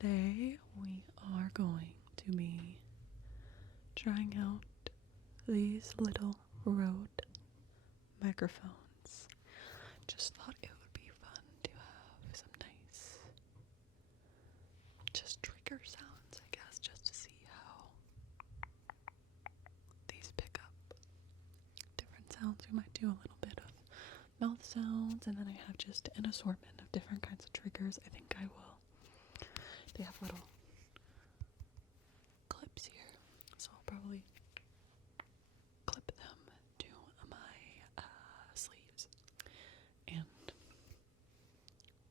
Today we are going to be trying out these little Rode microphones. Just thought it would be fun to have some nice just trigger sounds, I guess, just to see how these pick up different sounds. We might do a little bit of mouth sounds, and then I have just an assortment of different kinds of triggers. I think I will. They have little clips here, so I'll probably clip them to my sleeves, and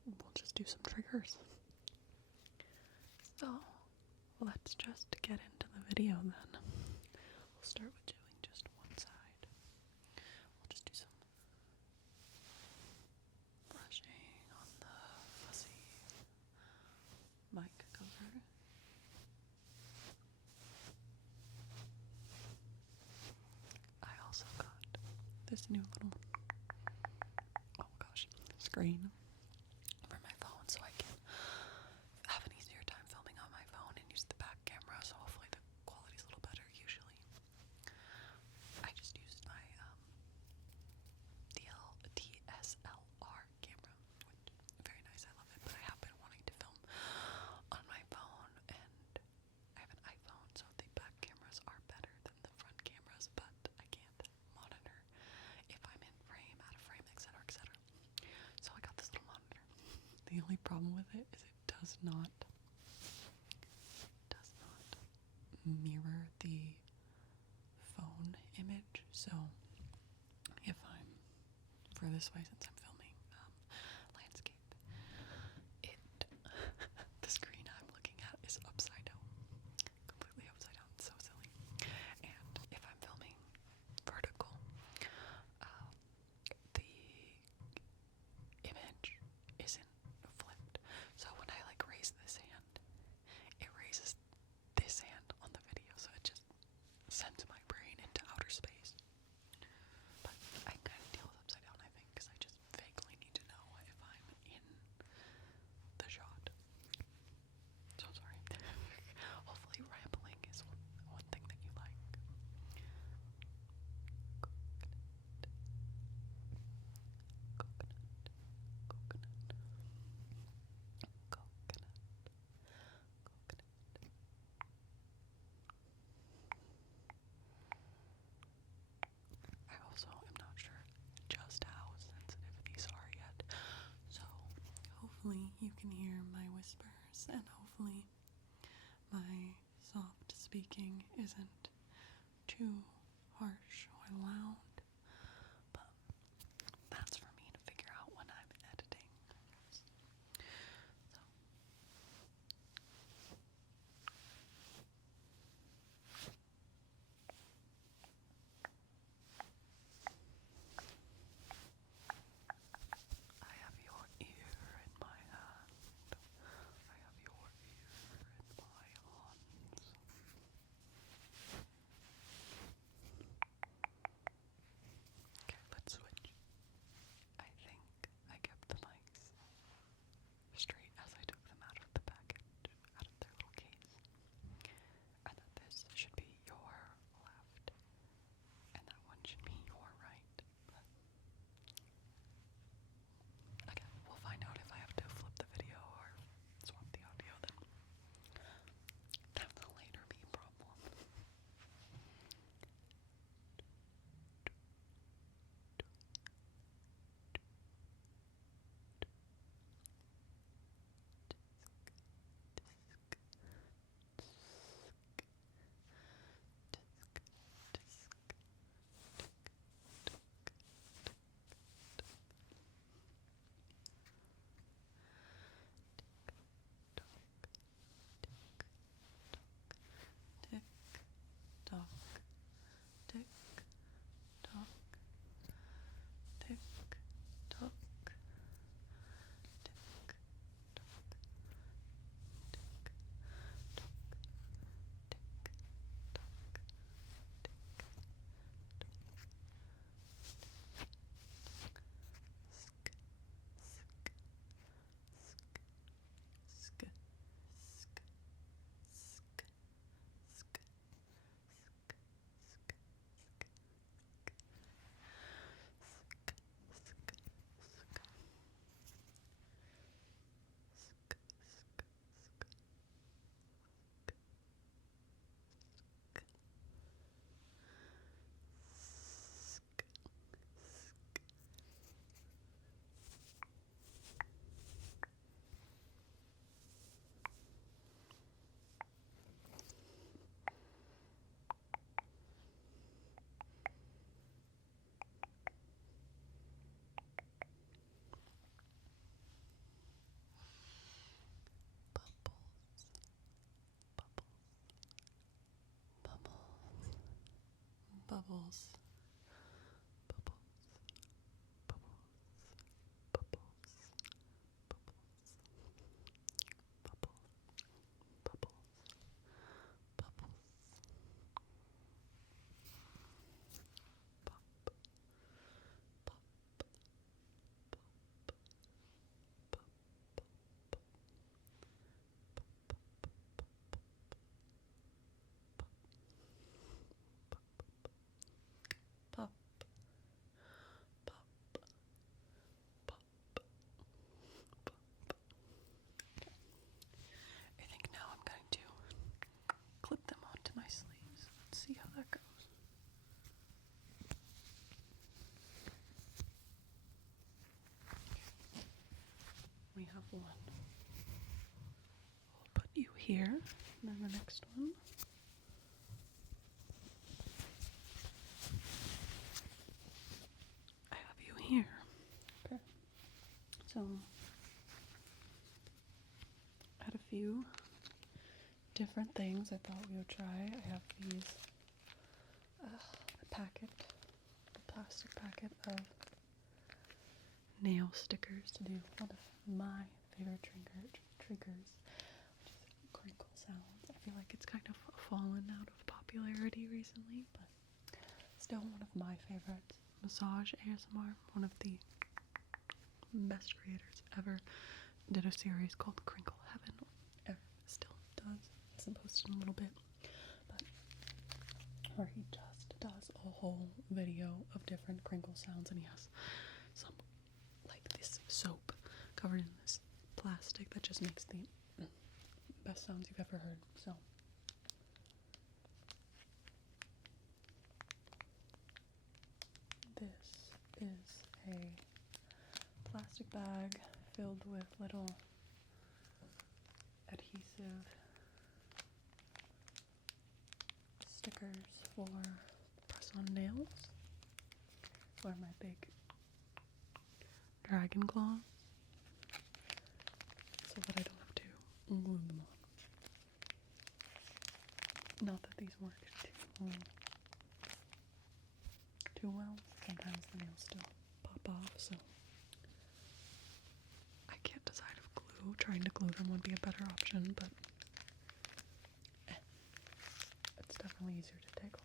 we'll just do some triggers. So let's just get into the video then. We'll start with doing just one side. We'll just do some brushing on the fuzzy mic cover. I also got this new little, screen for my phone, so I can have an easier time filming on my phone and use the back camera, so hopefully the quality's a little better. Usually I just used my DSLR camera, which is very nice, I love it, but I have been wanting to film on my phone, and I have an iPhone, so the back cameras are better than the front cameras, but I can't monitor if I'm in frame, out of frame, etc., etc. So I got this little monitor. The only problem with it is it does not mirror the phone image. So if I'm, for this way, since I'm filming landscape, the screen I'm looking at is upside down, completely upside down. It's so silly. And if I'm filming vertical, the image isn't flipped. So when I raise this hand, it raises this hand on the video, so it just sends my brain into outer space. But I kind of deal with upside down, I think, because I just vaguely need to know if I'm in the shot. So sorry. Hopefully rambling is one thing that you like. Coconut. I also am not sure just how sensitive these are yet, so hopefully you can hear my whispers, and hopefully my soft speaking isn't too harsh or loud, but that's for me to figure out when I'm editing. So I have your ear in my hand. I have your ear in my hands. bubbles, bubbles, bubbles, bubbles, bubbles, bubbles, bubbles, pop, pop, pop, pop, pop, pop, pop, pop. I think now I'm going to clip them onto my sleeves. Let's see how that goes. We have one. We'll put you here, and then the next one. I have you here. Okay. So, I had a few different things I thought we would try. I have these, a plastic packet of nail stickers to do one of my favorite triggers, which is crinkle sounds. I feel like it's kind of fallen out of popularity recently, but still one of my favorites. Massage ASMR, one of the best creators ever, did a series called Crinkle Heaven, or still does, hasn't posted in a little bit, but where he just does a whole video of different crinkle sounds, and he has some, like this soap covered in this plastic that just makes the best sounds you've ever heard. So this is a plastic bag filled with little adhesive stickers for press on nails. Or my big dragon claws, so that I don't have to glue them on. Not that these work too well. Sometimes the nails still pop off, so I can't decide if trying to glue them would be a better option, but it's definitely easier to take off.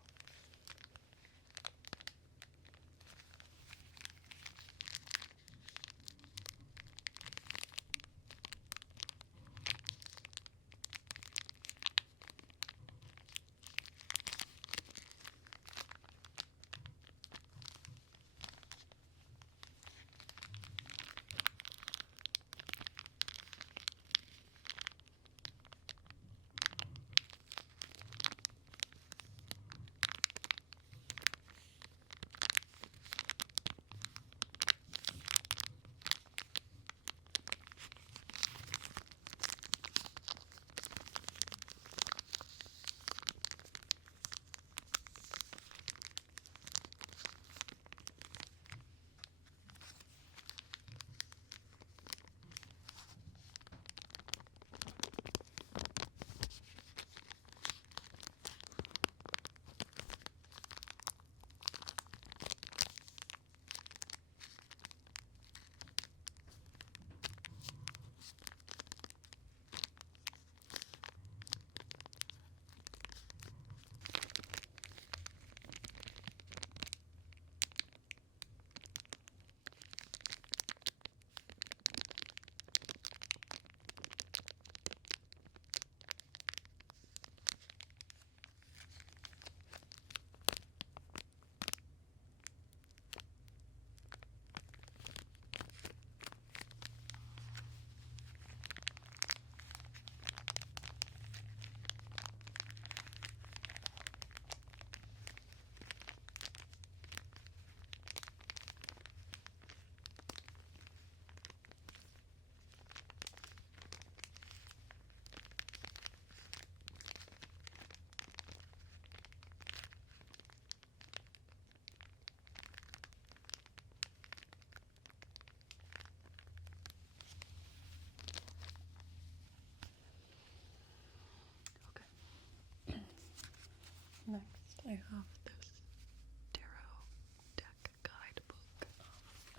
Next, I have this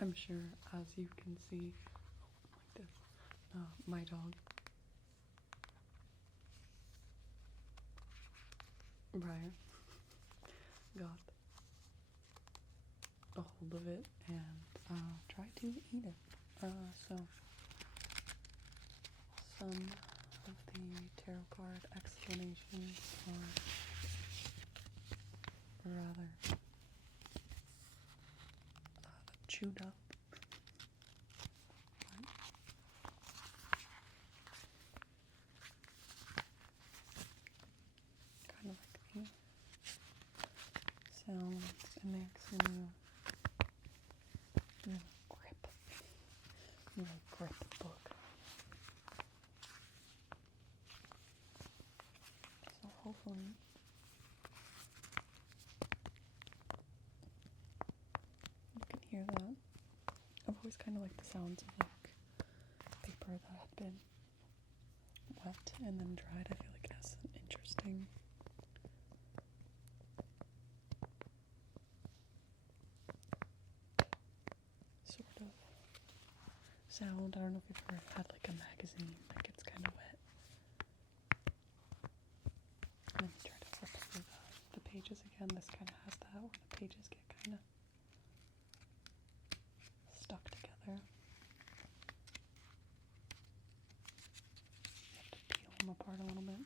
I'm sure, as you can see, like this, my dog, Brian, got a hold of it and tried to eat it. So some of the tarot card explanations are rather chewed up. Kind of like the sounds it makes when you grip the book. So hopefully you can hear that. I've always kind of liked the sounds of like paper that had been wet and then dried. I feel like it has an interesting sort of sound. I don't know if you've ever had like a magazine that gets kind of wet. And then you try to flip through the pages again. This kind of has that where the pages get kind of stuck together. You have to peel them apart a little bit.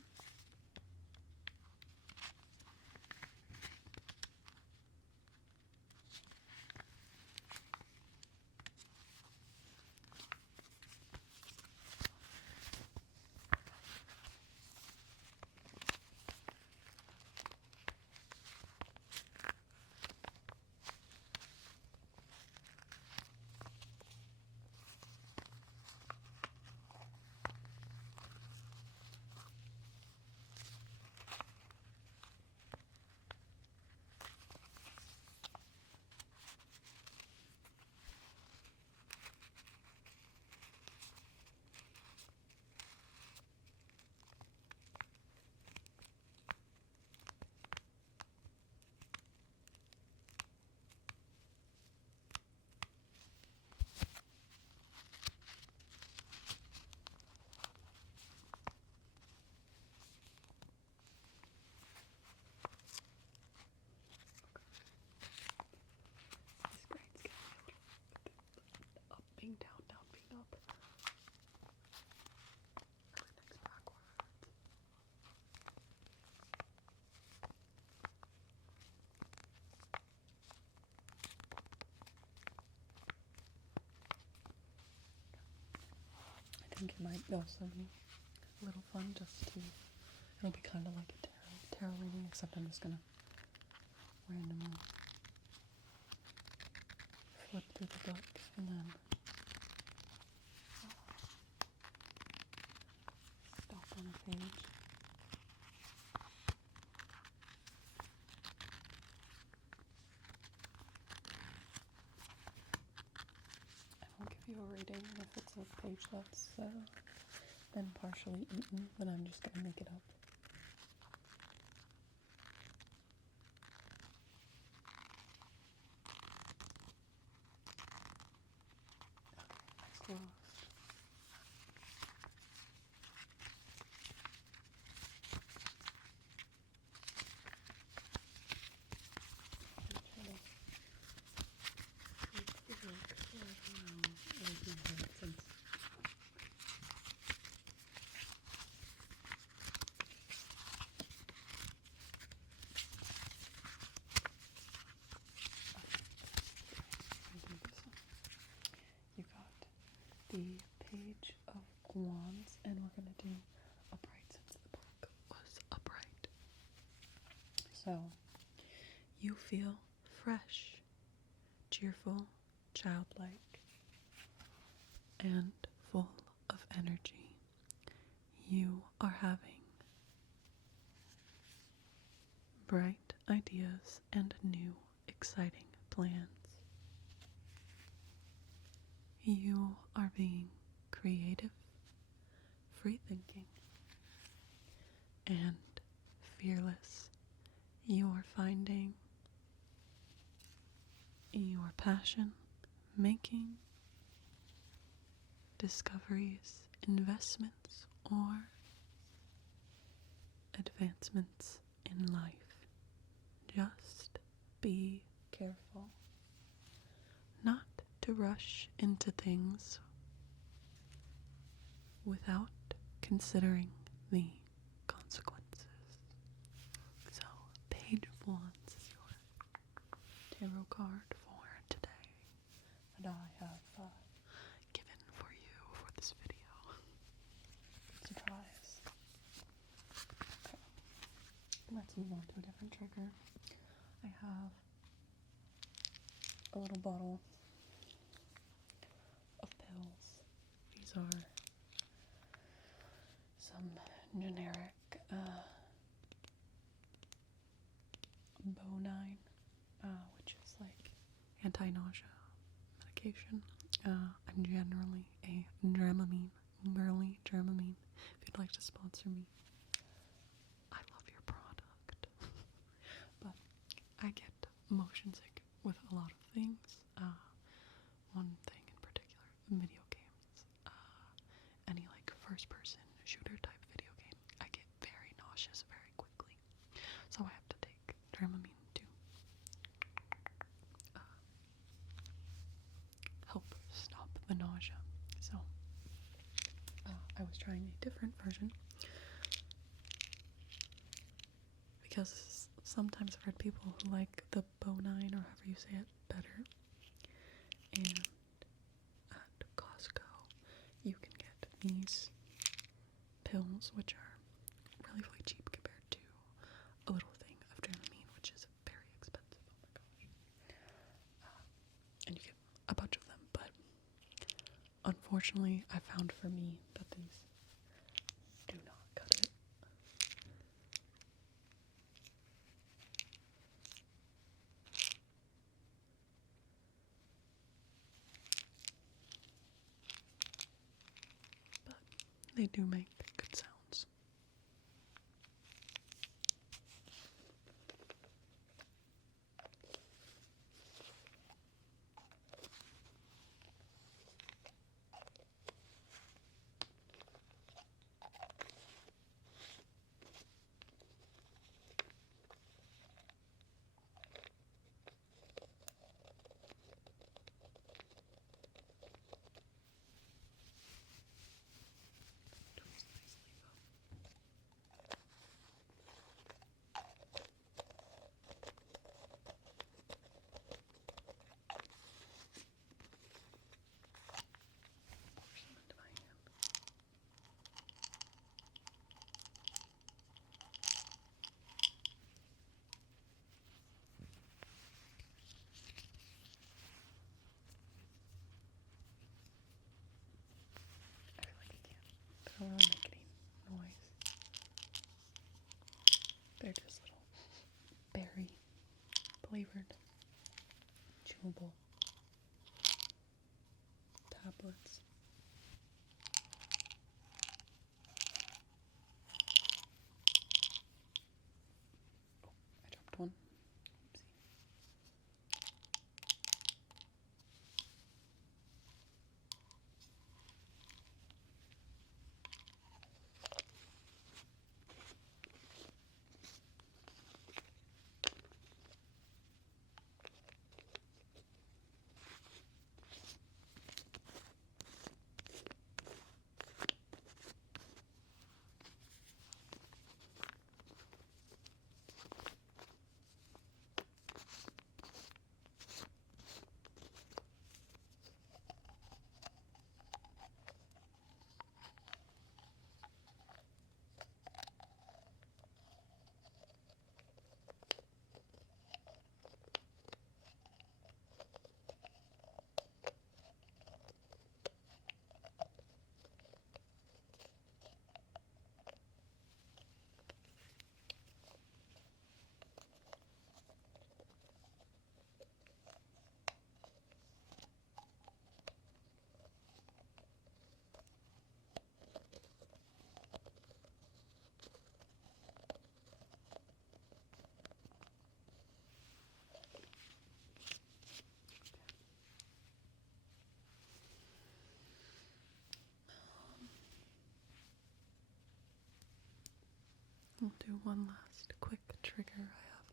Being down, down, being up. Everything's backwards. I think it might also be a little fun just to, it'll be kind of like a tarot reading, except I'm just gonna randomly flip through the book and then stop on a page. And I'll give you a reading, and if it's a page that's been partially eaten, then I'm just gonna make it up. Okay, eyes closed. You got the Page of Wands, and we're going to do upright since the book was upright. So, you feel fresh, cheerful, childlike, and full of energy. You are having bright ideas and new, exciting plans. You are being creative, free-thinking, and fearless. You are finding your passion, making discoveries, investments, or advancements in life. Just be careful not to rush into things without considering the consequences. So, page 1 is your tarot card for today that I have given for you for this video. Surprise. Okay, let's move on to a different trigger. I have a little bottle of pills. These are some generic Bonine, which is like anti-nausea medication. I'm generally a Dramamine girly. Dramamine, if you'd like to sponsor me, I love your product. But I get motion sick with a lot of things. One thing in particular, video games. Any like first-person shooter type video game, I get very nauseous very quickly. So I have to take Dramamine to help stop the nausea. So I was trying a different version because sometimes I've heard people who like the Bonine, or however you say it, better. And at Costco, you can get these pills, which are really, really cheap compared to a little thing of Dramamine, which is very expensive. Oh my gosh. And you get a bunch of them, but unfortunately, I found for me that these do not cut it. But they do make good sounds. They don't really make any noise. They're just little berry flavored chewable tablets. Oh, I dropped one. Oopsie. We'll do one last quick trigger. I have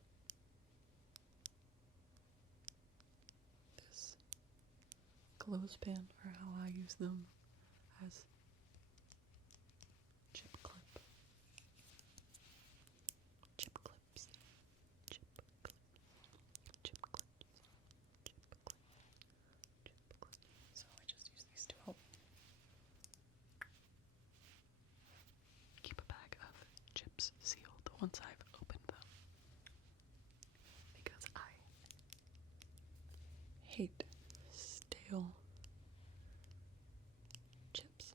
this clothespin, or how I use them as chip clip. Chip clips. Chip clips. Chip clips. Chip clips. Chip clips. So I just use these to help keep a bag of chips sealed once I've opened them. Because I hate stale chips.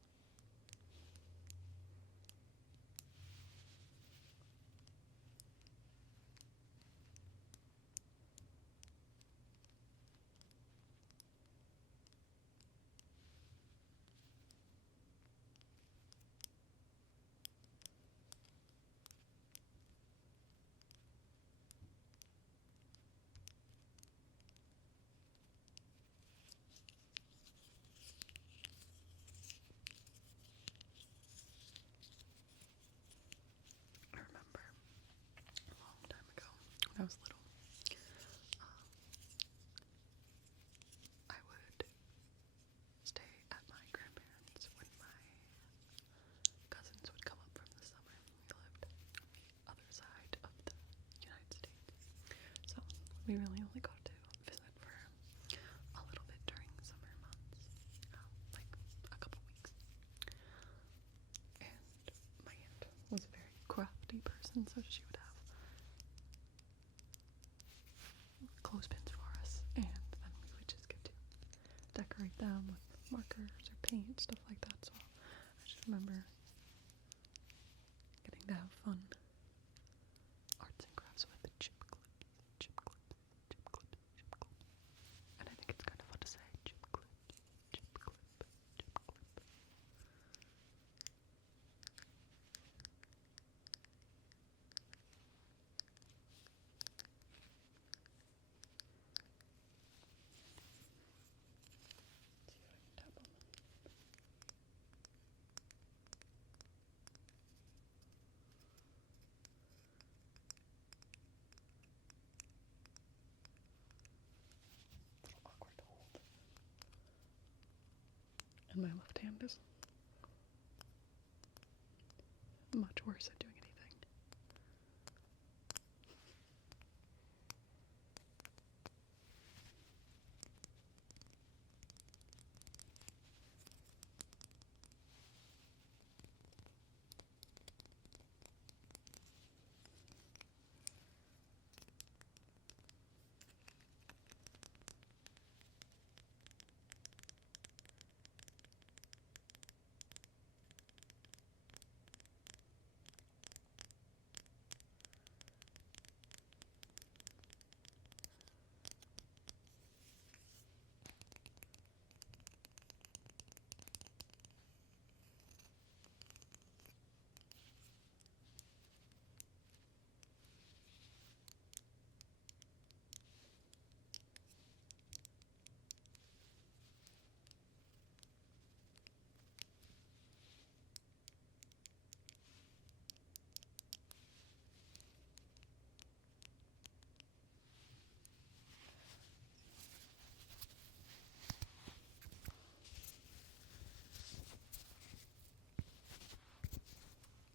I remember a long time ago when I was little, I would stay at my grandparents' when my cousins would come up from the summer. We lived on the other side of the United States, so we really only got to visit for a little bit during the summer months, like a couple weeks. And my aunt was a very crafty person, so she would have clothespins for us, and then we would just get to decorate them with markers or paint, stuff like that. So I just remember getting to have fun arts and crafts with the chip clips, chip clips, chip clips, chip clips. And I think it's kind of fun to say chip clip, chip clip, chip clip. Awkward to hold. And my left hand is much worse at doing anything.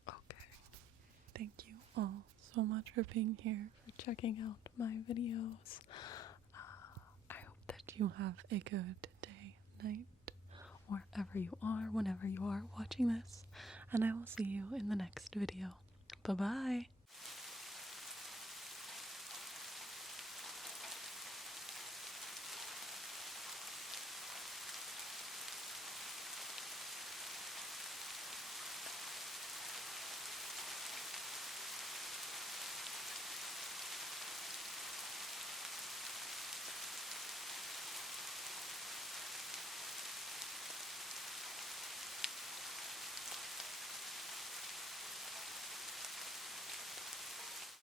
Okay. Thank you all so much for being here, for checking out my videos. I hope that you have a good day, night, wherever you are, whenever you are watching this, and I will see you in the next video. Bye-bye!